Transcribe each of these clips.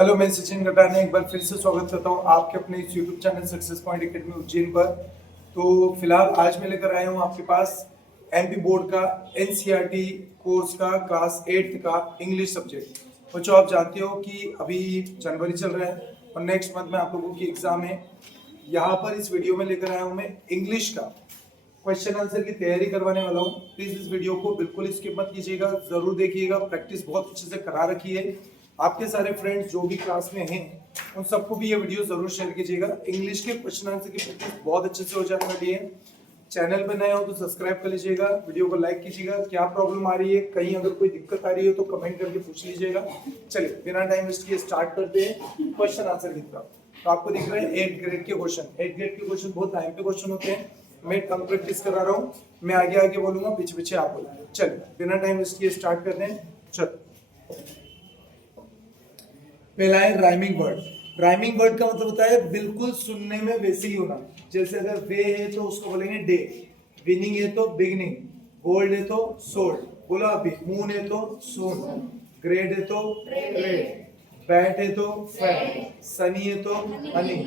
Hello, मैं सचिन गटाने एक बार फिर से स्वागत करता हूं आपके अपने इस YouTube channel success point academy Ujjain पर। तो फिलहाल आज मैं लेकर आया हूं आपके पास एमपी बोर्ड का एनसीईआरटी कोर्स का क्लास 8 का इंग्लिश सब्जेक्ट। बच्चों, आप जानते हो कि अभी जनवरी चल रहा है और नेक्स्ट मंथ में आप लोगों की एग्जाम है। यहाँ पर इस वीडियो में लेकर आया हूँ मैं इंग्लिश का क्वेश्चन आंसर की तैयारी करवाने वाला हूँ। प्लीज इस वीडियो को बिल्कुल स्किप मत कीजिएगा, जरूर देखिएगा। प्रैक्टिस बहुत अच्छे से करा रखी है। आपके सारे फ्रेंड्स जो भी क्लास में हैं उन सबको भी ये वीडियो जरूर शेयर कीजिएगा। इंग्लिश के क्वेश्चन आंसर की प्रैक्टिस बहुत अच्छे से हो जाने वाली है। चैनल पर नए हो तो सब्सक्राइब कर लीजिएगा, वीडियो को लाइक कीजिएगा। क्या प्रॉब्लम आ रही है, कहीं अगर कोई दिक्कत आ रही है तो कमेंट करके पूछ लीजिएगा। चलिए बिना टाइम वेस्ट किए स्टार्ट करते हैं क्वेश्चन आंसर की तरफ। तो आपको दिख रहे हैं 8 ग्रेड के क्वेश्चन। 8 ग्रेड के क्वेश्चन बहुत टाइम पे क्वेश्चन होते हैं। मैं टंग प्रैक्टिस करा रहा हूँ, मैं आगे आगे बोलूंगा, पीछे पीछे आप बोलेंगे। चलिए बिना टाइम वेस्ट किए स्टार्ट करते हैं। चलो, पहला है राइमिंग वर्ड। राइमिंग वर्ड का मतलब होता है बिल्कुल सुनने में वैसे ही होना। जैसे अगर वे है तो उसको बोलेंगे डे, विनिंग है तो बिगनिंग, गोल्ड है तो सोल्ड, बोला अभी, मून है तो सून, ग्रेड है तो ग्रेड, बैट है तो फैट, सनी है तो हनी,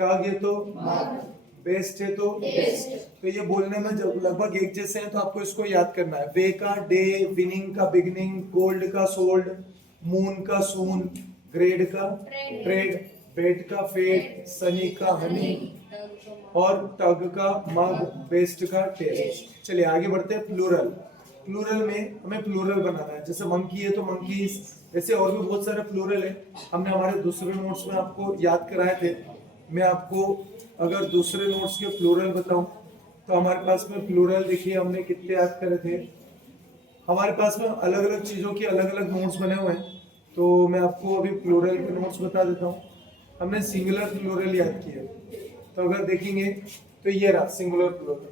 टग है तो मग, बेस्ट है तो बेस्ट। तो ये बोलने में जब लगभग एक जैसे हैं तो आपको इसको याद करना है। वे का डे, विनिंग का बिगनिंग, गोल्ड का सोल्ड, मून का सून, ग्रेड का ट्रेड, बेट का फेट, सनी का हनी और टग का मग, बेस्ट का टेस्ट। चलिए आगे बढ़ते हैं। प्लूरल। प्लूरल में हमें प्लूरल बनाना है। जैसे मंकी है तो मंकीज, ऐसे और भी बहुत सारे प्लूरल है। हमने हमारे दूसरे नोट्स में आपको याद कराए थे। मैं आपको अगर दूसरे नोट्स के प्लूरल बताऊं तो हमारे पास में प्लूरल देखिए हमने कितने याद करे थे। हमारे पास में अलग अलग चीजों के अलग अलग नोट्स बने हुए हैं। तो मैं आपको अभी प्लूरल के नोट्स बता देता हूँ। हमने सिंगुलर प्लूरल याद किया, तो अगर देखेंगे तो ये रहा सिंगुलर प्लूरल।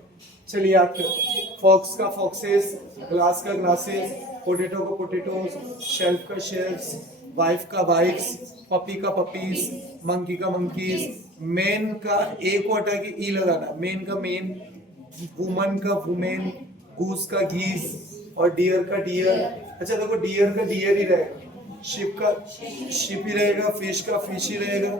चलिए याद करते हैं। फॉक्स का फॉक्सेस, ग्लास का ग्लासेस, पोटैटो का पोटैटोस, शेल्फ का शेल्फ्स, वाइफ का वाइफ्स, पपी का पपीज, मंकी का मंकीज। मेन का ए को हटा के ई लगाना, मेन का मेन, वुमन का वुमेन, गूस का गीस और डियर का डियर। अच्छा देखो, डियर का डियर ही रहेगा, शिप का शिप ही रहेगा, फिश का फिश ही रहेगा,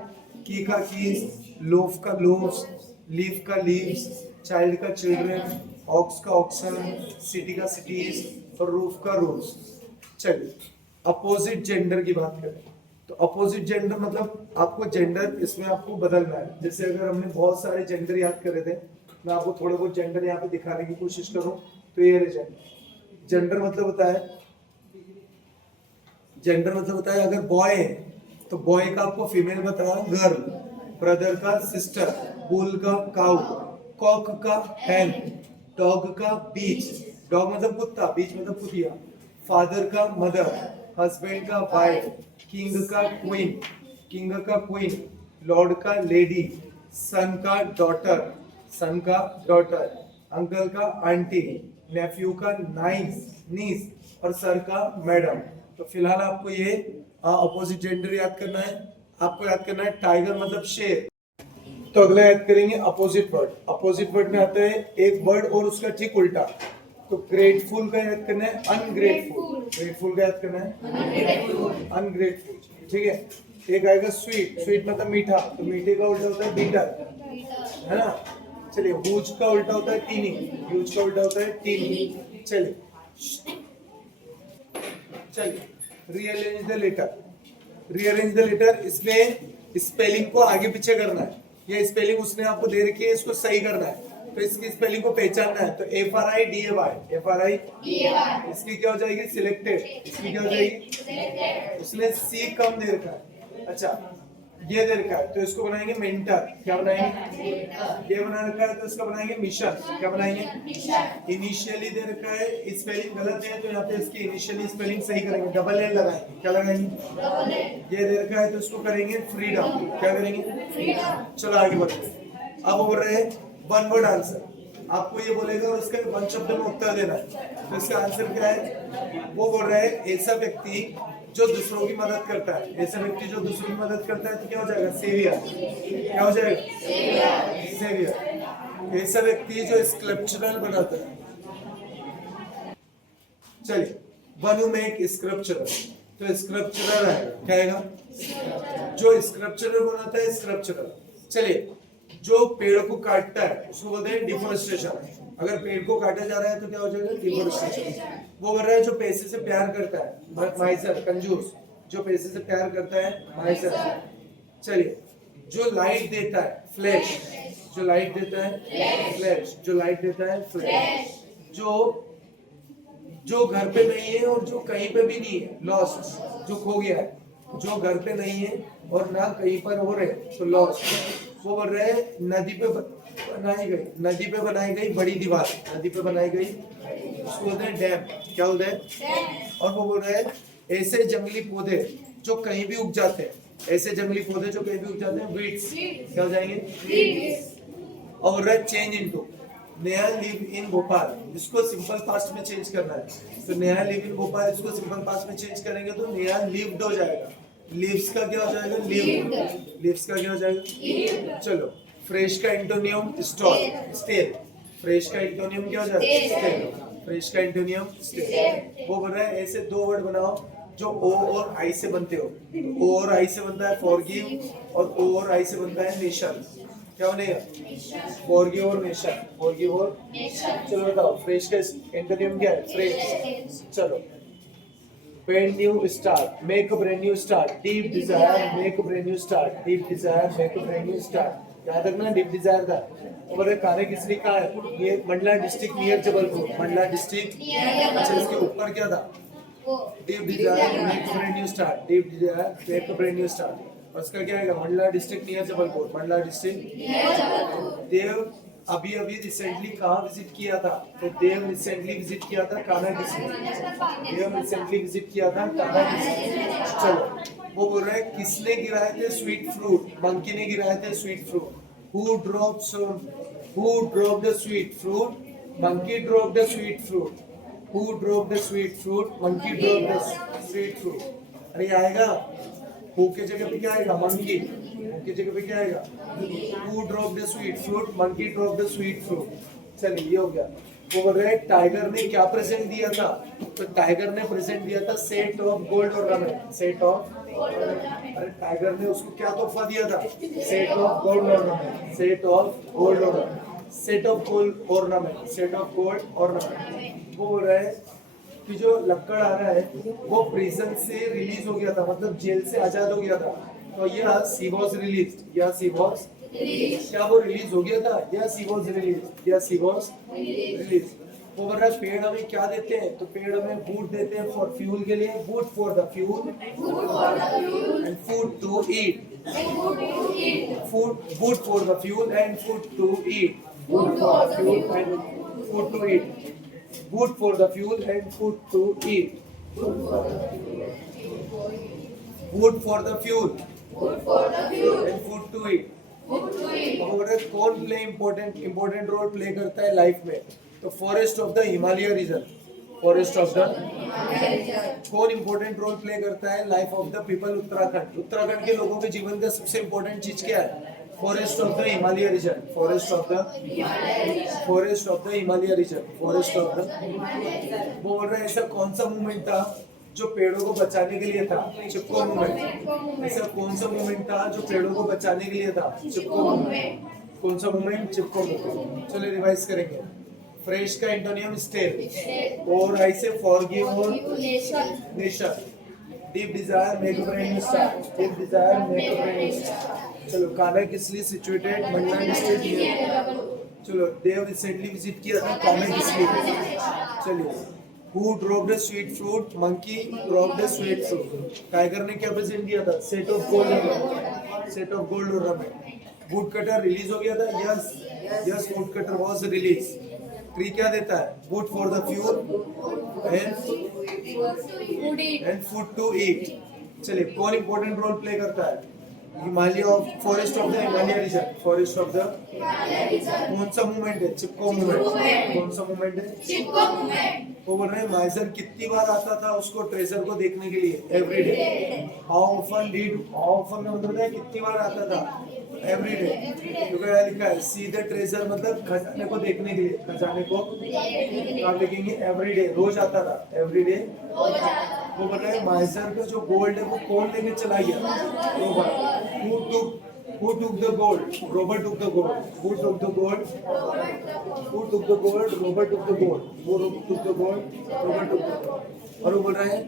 की का कीज, लोफ का लोफ्स, लीफ का लीव्स, चाइल्ड का चिल्ड्रन, ऑक्स का ऑक्सन, सिटी का सिटीज और रूफ का रूफ्स। चलिए अपोजिट जेंडर की बात करें तो अपोजिट जेंडर मतलब आपको जेंडर इसमें आपको बदलना है। जैसे अगर हमने बहुत सारे जेंडर याद करे थे, मैं आपको थोड़े बहुत जेंडर यहाँ पे दिखाने की कोशिश करूं तो ये रहे जेंडर। जेंडर मतलब होता है, जेंडर मतलब होता है अगर बॉय है तो बॉय का आपको फीमेल बताना गर्ल, ब्रदर का सिस्टर, बुल का काउ, कॉक का हैन, डॉग का बीच, डॉग मतलब कुत्ता, बीच मतलब कुतिया, फादर का मदर, हस्बैंड का वाइफ, किंग का क्वीन, किंग का क्वीन, लॉर्ड का लेडी, सन का डॉटर, सन का डॉटर, अंकल का आंटी, नेफ्यू का नाइस नीस और सर का मैडम। तो फिलहाल आपको ये अपोजिट जेंडर याद करना है। आपको याद करना है टाइगर मतलब शेर। तो अगला याद करेंगे अपोजिट वर्ड। अपोजिट वर्ड में आता है एक वर्ड और उसका ठीक उल्टा। तो ग्रेटफुल का याद करना है अनग्रेटफुल, ग्रेटफुल का याद करना है अनग्रेटफुल। ठीक है। एक आएगा स्वीट, स्वीट मतलब मीठा, तो मीठे का उल्टा होता है बीटर, है ना। चलिए हुज का उल्टा होता है टीनी, ह्यूज का उल्टा होता है टीनी। चलिए rearrange the letter. Rearrange the letter, इसमें स्पेलिंग को आगे पीछे करना है। ये स्पेलिंग उसने आपको दे रखी है, इसको सही करना है। तो इसकी स्पेलिंग को पहचानना है। तो FRIDAY, FRI, इसकी क्या हो जाएगी सिलेक्टेड, इसकी क्या हो जाएगी, उसने सी कम दे रखा है। अच्छा ये दे रखा है तो इसको बनाएंगे मेंटर, क्या बनाएंगे, ये बना रखा है तो इसका बनाएंगे मिशन, क्या बनाएंगे। इनिशियली दे रखा है, स्पेलिंग गलत है तो यहाँ पे इसकी इनिशियली स्पेलिंग सही करेंगे, डबल एल लगाएंगे, क्या लगाएंगे। ये दे रखा है तो इसको करेंगे फ्रीडम, क्या करेंगे फ्रीडम। चलो आगे बढ़ते हैं। अब बोल रहे हैं वन वर्ड आंसर। आपको ये बोलेगा और उसका वन शब्द में उत्तर देना है। तो इसका आंसर क्या है, वो बोल रहा है ऐसा व्यक्ति जो दूसरों की मदद करता है। ऐसा व्यक्ति जो दूसरों की मदद करता है तो क्या हो जाएगा सेवियर, क्या हो जाएगा सेवियर। ऐसा व्यक्ति जो स्कल्पचरल बनाता है। चलिए वन हु मेक स्कल्पचरल, तो स्क्रप्चरर आएगा, क्या आएगा? जो स्क्रप्चरर बनाता है स्क्रप्चरर। चलिए, जो पेड़ को काटता है उसको बोलते हैं डिफोरेस्टेशन। अगर पेड़ को काटा जा रहा है तो क्या हो जाएगा? डिफोरेस्टेशन। वो बोल रहा है जो पैसे से प्यार करता है, माइसर, कंजूस, जो पैसे से प्यार करता है माइसर। चलिए, जो लाइट देता है फ्लैश, जो लाइट देता है फ्लैश, जो लाइट देता है फ्लैश, जो घर पे नहीं है और जो कहीं पे भी नहीं है, लॉस्ट, जो खो गया है, जो घर पे नहीं है और ना कहीं पर हो रहे तो लॉस्ट। वो बोल रहे हैं नदी पे बनाई गई बड़ी दीवार, नदी पे बनाई गई, उसको बोलते हैं डैम। क्या बोलते हैं? और वो बोल रहे हैं ऐसे जंगली पौधे जो कहीं भी उग जाते हैं, ऐसे जंगली पौधे जो कहीं भी उग जाते हैं, वीड्स। क्या हो जाएंगे? और change into, Neha live in Bhopal, इसको सिंपल पास्ट में चेंज करना है। तो नेहा लिव इन भोपाल, इसको सिंपल पास्ट में चेंज करेंगे तो नेहा लिव्ड हो जाएगा। लिव्स का क्या हो जाएगा? लिव्ड। लिव्स का क्या हो जाएगा? चलो, फ्रेश का एंटोनियम स्टॉल, स्टेल। फ्रेश का एंटोनियम क्या हो जाएगा? स्टेल। फ्रेश का एंटोनियम स्टेल। वो बन रहा है ऐसे दो वर्ड बनाओ जो ओ और आई से बनते हो। ओ और आई से बनता है फॉरगिव, और ओ और आई से बनता है नेशन। क्या बनेगा? फॉरगिव और नेशन, फॉरगिव और नेशन। चलो बताओ, फ्रेश का एंटोनियम क्या है? फ्रेश। चलो, brand new start, make a brand new start, deep desire, make a brand new start, deep desire, make a brand new start। याद रखना डीप डिजायर था। और ये कार्य किसने कहा है? ये Mandla district near Jabalpur, Mandla district. अच्छा, इसके ऊपर क्या था? Deep desire, make a brand new start, deep desire, make a brand new start. और इसका क्या आएगा? Mandla district near Jabalpur, Mandla district. Dev अभी रिसेंटली कहाँ विजिट किया था? तो देव रिसेंटली विजिट किया था कान्हा डिस्ट्रिक्ट। देव रिसेंटली विजिट किया था कान्हा डिस्ट्रिक्ट। चलो, वो बोल रहे हैं किसने गिराए थे स्वीट फ्रूट? मंकी ने गिराए थे sweet fruit. Who dropped the sweet fruit? Monkey dropped the sweet fruit. Who dropped the sweet fruit? Monkey dropped the sweet fruit. अरे आएगा, हु के जगह पे क्या आएगा? मंकी। हु के जगह पे क्या आएगा? Who dropped the sweet fruit? Monkey dropped the sweet fruit. चलिए, ये हो गया। वो बोल रहे हैं टाइगर ने क्या प्रेजेंट दिया था? तो टाइगर ने प्रेजेंट दिया था set of gold ornament, set of. अरे टाइगर ने उसको क्या तोहफा दिया था? Set of gold ornament, set of gold ornament, set of gold ornament, set of gold ornament. वो बोल रहे हैं कि जो लक्कड़ आ रहा है वो प्रिजन से रिलीज हो गया था, मतलब जेल से आजाद हो गया था। तो यह सी वॉज रिलीज, या सी वॉज, क्या वो रिलीज हो गया था? या सी वॉज रिलीज, या सी वॉज रिलीज। वो बोल रहा है पेड़ हमें क्या देते हैं? तो पेड़ हमें वुड देते हैं फॉर फ्यूल के लिए, wood for the fuel, and food to eat, food, wood for the fuel and food to eat, wood for the fuel and food to eat, wood for the fuel and food to eat, wood for the fuel and food to eat। और कौन play important role play करता है life में? तो forest of the Himalaya region, forest of the. कौन important role play करता है life of the people Uttarakhand? Uttarakhand के लोगों के जीवन का सबसे इम्पोर्टेंट चीज क्या है? Forest of the Himalaya region, forest of the Himalaya region, forest of the. वो बोल रहे हैं ऐसा कौन सा मूवमेंट था जो पेड़ों को बचाने के लिए था? चिपको मूवमेंट। ऐसा कौन सा मूवमेंट था जो पेड़ों को बचाने के लिए था? चिपको मूवमेंट। कौन सा मूवमेंट? चिपको मूवमेंट। चलो रिवाइज करेंगे। फ्रेश का एंटोनियम स्टेल, और आई से फॉरगिव और nation, deep desire make a brand new start, deep desire make a brand new start. चलो, कान्हा किसली सिचुएटेड? मंडला डिस्ट्रिक्ट। चलो, देव रिसेंटली विजिट किया था कान्हा डिस्ट्रिक्ट। चलिए, who dropped the sweet fruit? Monkey dropped the sweet fruit. Tiger ने क्या present दिया था? Set of gold ornament, set of gold ornament. Wood cutter release हो गया था? Yes, yes, wood cutter was release. Tree क्या देता है? Wood for the fuel and food to eat. चलिए, कौन इंपॉर्टेंट रोल प्ले करता है? Himalaya of, forest of the Himalaya region, forest of the. कौन सा मूवमेंट है? चिपको मूवमेंट। कौन सा मूवमेंट है? चिपको मूवमेंट। वो बोल रहे हैं माइजर कितनी बार आता था उसको ट्रेजर को देखने के लिए? Every day. हाउ ऑफन मतलब है कितनी बार आता था? Every day. क्योंकि यहाँ लिखा है सी द ट्रेजर, मतलब खजाने को देखने के लिए, खजाने को कहाँ देखेंगे? एवरी डे, रोज आता था, एवरी डे। वो बोल रहा है माइजर का जो गोल्ड है वो कौन लेके चला गया? Rober. Who took the gold? Robert took the gold. Who took the gold? Who took the gold? Robert took the gold. Who took the gold? Robert took the gold. और वो बोल रहा है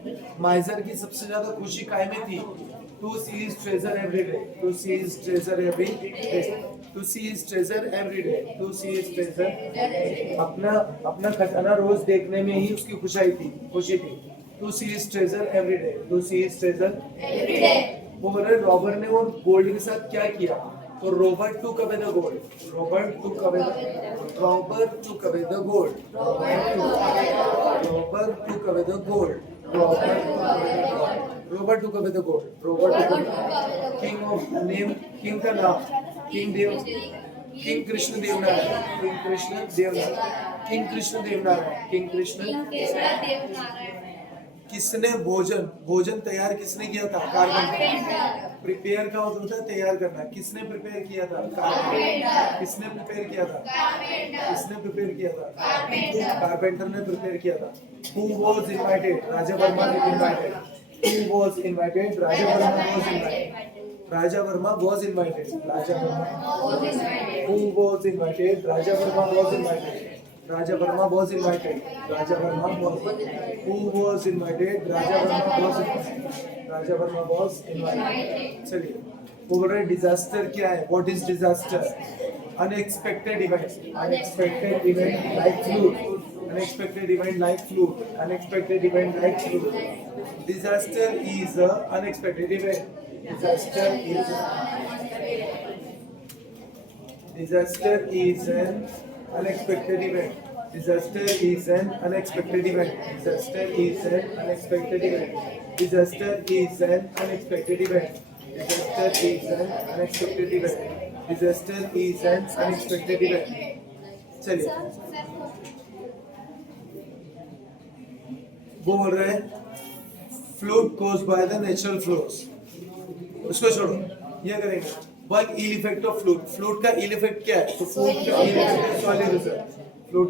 माइजर की सबसे ज्यादा खुशी काय में थी? To see his treasure every day. To see his treasure every day. To see his treasure every day. To see his treasure. अपना खजाना रोज देखने में ही उसकी खुशी थी. To see his treasure every day. To see his treasure every day. वो बोल रहे रॉबर ने वो गोल्ड के साथ क्या किया? तो Robert took away the gold. Robert took away the gold. King of name, king का नाम किंग कृष्ण देव नारायण. किसने भोजन तैयार किसने किया था? कारपेंटर. प्रिपेयर का मतलब होता है तैयार करना. किसने प्रिपेयर किया था? कारपेंटर. किसने प्रिपेयर किया था? कारपेंटर ने प्रिपेयर किया था. Who was invited? Raja Verma was invited. Who was invited? Raja Verma was invited. Raja Verma was invited. Who was invited? Raja Verma was invited. Raja Verma was invited. Who was invited? Raja Verma was invited. चलिए वो बोल रहे हैं disaster क्या है? What is disaster? Unexpected event. Unexpected event like flood. Disaster is a unexpected event. Disaster is an unexpected event. Disaster is an unexpected event. चलिए वो बोल रहे हैं flood caused by the natural flows. उसको छोड़ो, ये करेंगे. One ill effect of flood का इल इफेक्ट क्या है? तो फ्लूड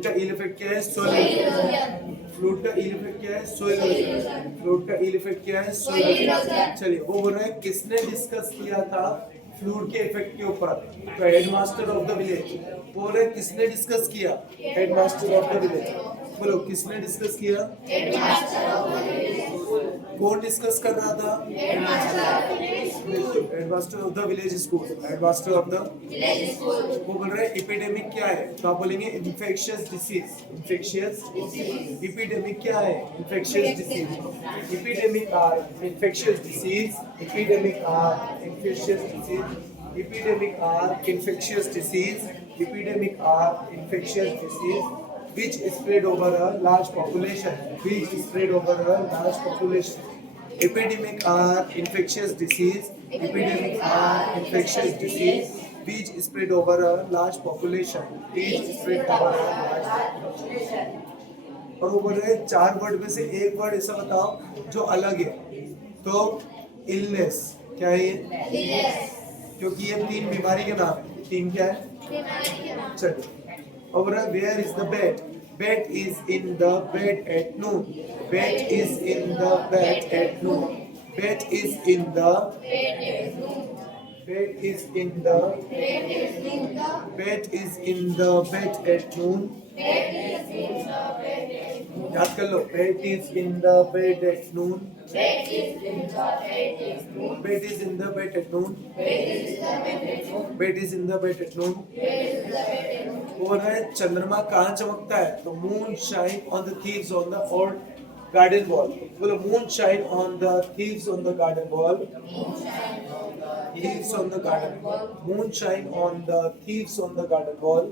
का इल इफेक्ट है सॉइल इरोजन. फ्लूड का इल इफेक्ट क्या है? Soil erosion. चलिए वो बोल रहे हैं किसने डिस्कस किया था फ्लूड के इफेक्ट के ऊपर? तो हेडमास्टर ऑफ द विलेज. बोल रहे किसने डिस्कस किया? Headmaster of the village. बोलो किसने डिस्कस किया? कौन डिस्कस कर रहा था? Headmaster of the village school. वो बोल रहे हैं एपिडेमिक क्या है? तो आप बोलेंगे इन्फेक्शियस डिसीज. एपिडेमिक क्या है? Infectious disease. Epidemic are infectious disease which spread over a large population. Epidemic are infectious disease which spread over a large population. और वो बोल रहे हैं 4 वर्ड में से एक वर्ड ऐसा बताओ जो अलग है. तो इलनेस क्या है ये? क्योंकि ये 3 बीमारी के नाम है. 3 क्या है? चलिए और where is the bed? Bed is in the bed at noon. Bed is in the bed at noon. Bed is in the bed at noon. याद कर लो. Bed is in the bed at noon. Bed is in the bed at noon. और है चंद्रमा कहाँ चमकता है? तो moon shine on the thieves on the old garden wall. बोलो moon shine on the thieves on the garden wall. Moon shine on the thieves on the garden wall.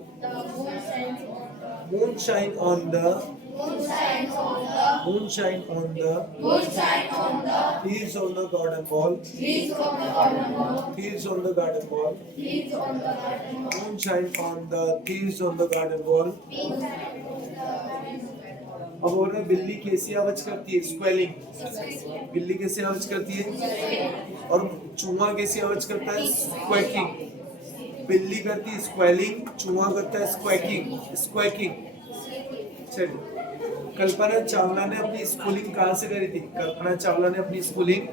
Moon shine on the thieves on the garden wall. Moon shine on the thieves on the garden wall. अब हो रहा है बिल्ली कैसी आवाज करती है? स्क्वेलिंग. बिल्ली कैसी आवाज करती है? और चूहा कैसी आवाज करता है? स्क्वैकिंग. बिल्ली करती है स्क्वेलिंग, चूहा करता है स्क्वैकिंग. चलिए कल्पना चावला ने अपनी स्कूलिंग कहाँ से करी थी? कल्पना चावला ने अपनी स्कूलिंग,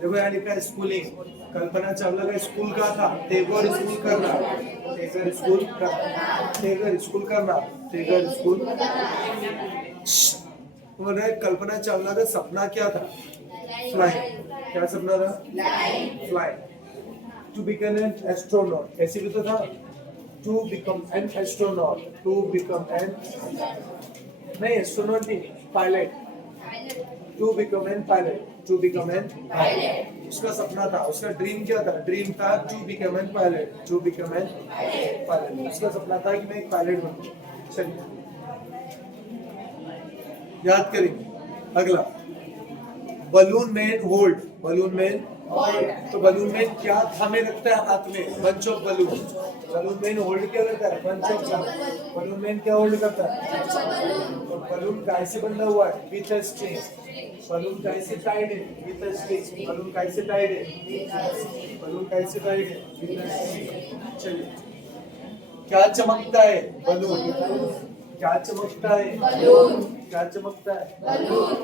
देखो यहाँ लिखा है स्कूलिंग। कल्पना चावला का स्कूल कहाँ था? टैगोर स्कूल करना, टैगोर स्कूल करना, टैगोर स्कूल करना, टैगोर स्कूल। बोल रहे कल्पना चावला का सपना क्या था? फ्लाई। क्या सपना था? Fly. To become an astronaut, ऐसे भी तो था। To become an astronaut, to become an, नहीं एस्ट्रोनॉट नहीं, pilot. To become an pilot, to become an pilot, उसका सपना था, उसका ड्रीम क्या था? ड्रीम था to become an pilot, to become an pilot, उसका सपना था कि मैं एक पायलट बनूं। चलिए याद करेंगे। अगला, balloon man hold, balloon man, तो बलून मैन क्या थामे रखता है हाथ में? Bunch of balloon. Balloon man hold क्या करता है? Bunch of balloon. Balloon man क्या होल्ड करता है? तो बलून कैसे बंधा हुआ है? With a string. बलून कैसे टाइड है? With a string. बलून कैसे टाइड है? बलून कैसे टाइड है? With a string. चलिए, क्या चमकता है? बलून। क्या चमकता है? बलून। क्या चमकता है? बलून।